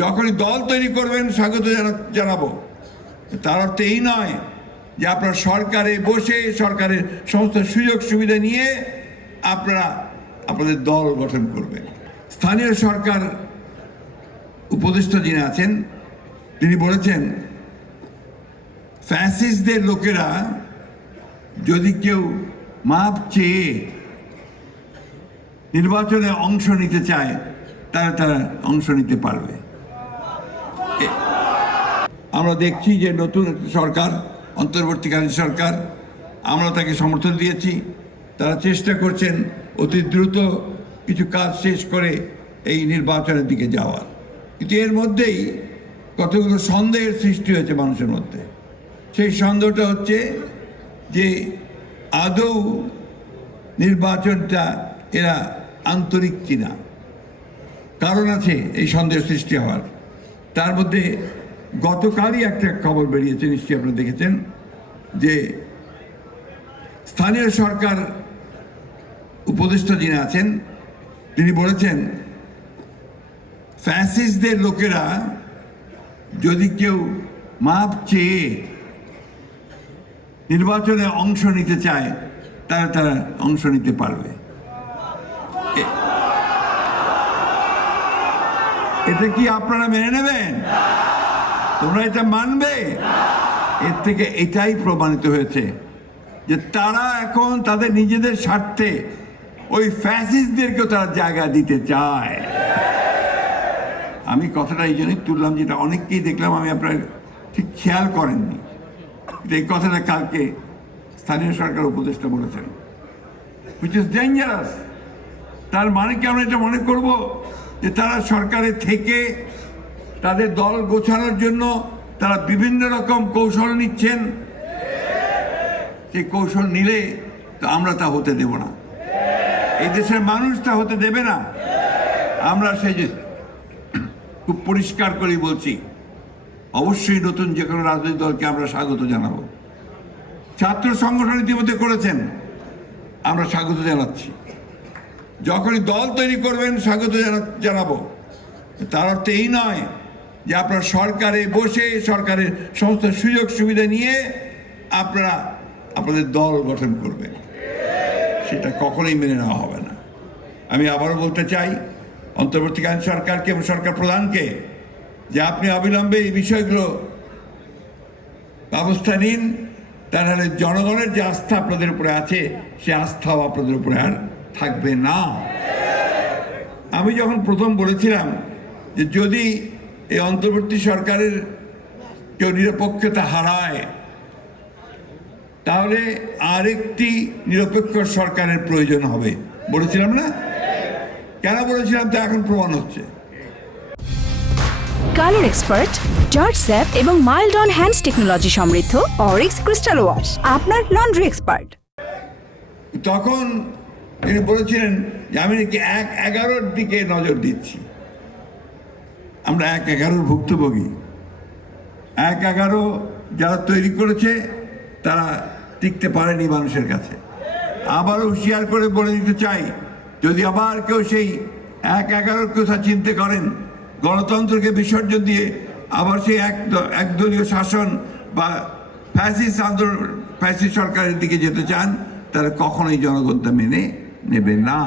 যখনই দল তৈরি করবেন স্বাগত জানাবো। তার অর্থ এই নয় যে আপনার সরকারে বসে সরকারের সমস্ত সুযোগ সুবিধা নিয়ে আপনারা আপনাদের দল গঠন করবেন। স্থানীয় সরকার উপদেষ্টা যিনি আছেন তিনি বলেছেন, ফ্যাসিস্টদের লোকেরা যদি কেউ মাপ চেয়ে নির্বাচনে অংশ নিতে চায় তাহলে তারা অংশ নিতে পারবে। আমরা দেখছি যে নতুন সরকার, অন্তর্বর্তীকালীন সরকার, আমরা তাকে সমর্থন দিয়েছি। তারা চেষ্টা করছেন অতি দ্রুত কিছু কাজ শেষ করে এই নির্বাচনের দিকে যাওয়ার। কিন্তু এর মধ্যেই কতগুলো সন্দেহের সৃষ্টি হয়েছে মানুষের মধ্যে। সেই সন্দেহটা হচ্ছে যে আদৌ নির্বাচনটা এরা আন্তরিক কিনা। কারণ আছে এই সন্দেহ সৃষ্টি হওয়ার। তার মধ্যে গতকালই একটা খবর বেরিয়েছে, নিশ্চয়ই আপনারা দেখেছেন, যে স্থানীয় সরকার উপদেষ্টা যিনি আছেন তিনি বলেছেন, ফ্যাসিস্টদের লোকেরা যদি কেউ মাপ চেয়ে নির্বাচনে অংশ নিতে চায় তাহলে তারা অংশ নিতে পারবে। এটা কি আপনারা মেনে নেবেন? তোমরা এটা মানবে? এর থেকে এটাই প্রমাণিত হয়েছে যে তারা এখন তাদের নিজেদের স্বার্থে ওই ফ্যাসিস্টদেরকেও তারা জায়গা দিতে চায়। আমি কথাটা এই জন্যই তুললাম, যেটা অনেককেই দেখলাম, আমি আপনার ঠিক খেয়াল করেননি। এই কথাটা কালকে স্থানীয় সরকার উপদেষ্টা বলেছেন, হুইচ ইজ ডেঞ্জারাস। তার মানে কি আমরা এটা মনে করব যে তারা সরকারে থেকে তাদের দল গোছানোর জন্য তারা বিভিন্ন রকম কৌশল নিচ্ছেন? সেই কৌশল নিলে তো আমরা তা হতে দেব না, এই দেশের মানুষ তা হতে দেবে না। আমরা সেই যে খুব পরিষ্কার করেই বলছি, অবশ্যই নতুন যে কোনো রাজনৈতিক দলকে আমরা স্বাগত জানাবো। ছাত্র সংগঠন ইতিমধ্যে করেছেন, আমরা স্বাগত জানাচ্ছি। যখনই দল তৈরি করবেন স্বাগত জানাবো। তার অর্থ এই নয় যে আপনার সরকারে বসে সরকারের সমস্ত সুযোগ সুবিধা নিয়ে আপনারা আপনাদের দল গঠন করবেন, সেটা কখনোই মেনে নেওয়া হবে না। আমি আবারও বলতে চাই অন্তর্বর্তীকালীন সরকারকে এবং সরকার প্রধানকে যে আপনি অবিলম্বে এই বিষয়গুলো ব্যবস্থা নিন, তা নাহলে জনগণের যে আস্থা আপনাদের উপরে আছে সে আস্থাও আপনাদের উপরে আর থাকবে না। আমি যখন প্রথম বলেছিলাম যে যদি এই অন্তর্বর্তী সরকারের কেউ নিরপেক্ষতা হারায় তাহলে আরেকটি নিরপেক্ষ সরকারের প্রয়োজন হবে, বলেছিলাম না? কেন বলেছিলাম তা এখন প্রমাণ হচ্ছে। কালার এক্সপার্ট, জর্জ স্যাপ এবং মাইল্ড অন হ্যান্ডস টেকনোলজি সমৃদ্ধ অরিক্স ক্রিস্টাল ওয়াশ আপনার লন্ড্রি এক্সপার্ট। তখন তিনি বলেছিলেন যে আমি নাকি 1-11 দিকে নজর দিচ্ছি। আমরা 1-11 ভুক্তভোগী। 1-11 যারা তৈরি করেছে তারা টিকতে পারেনি মানুষের কাছে। আবারও হুঁশিয়ার করে বলে দিতে চাই, যদি আবার কেউ সেই 1-11 কথা চিন্তা করেন, গণতন্ত্রকে বিসর্জন দিয়ে আবার সেই একদলীয় শাসন বা ফ্যাসিস্ট সরকারের দিকে যেতে চান, তারা কখনোই জনগণ তা মেনে নেবে না।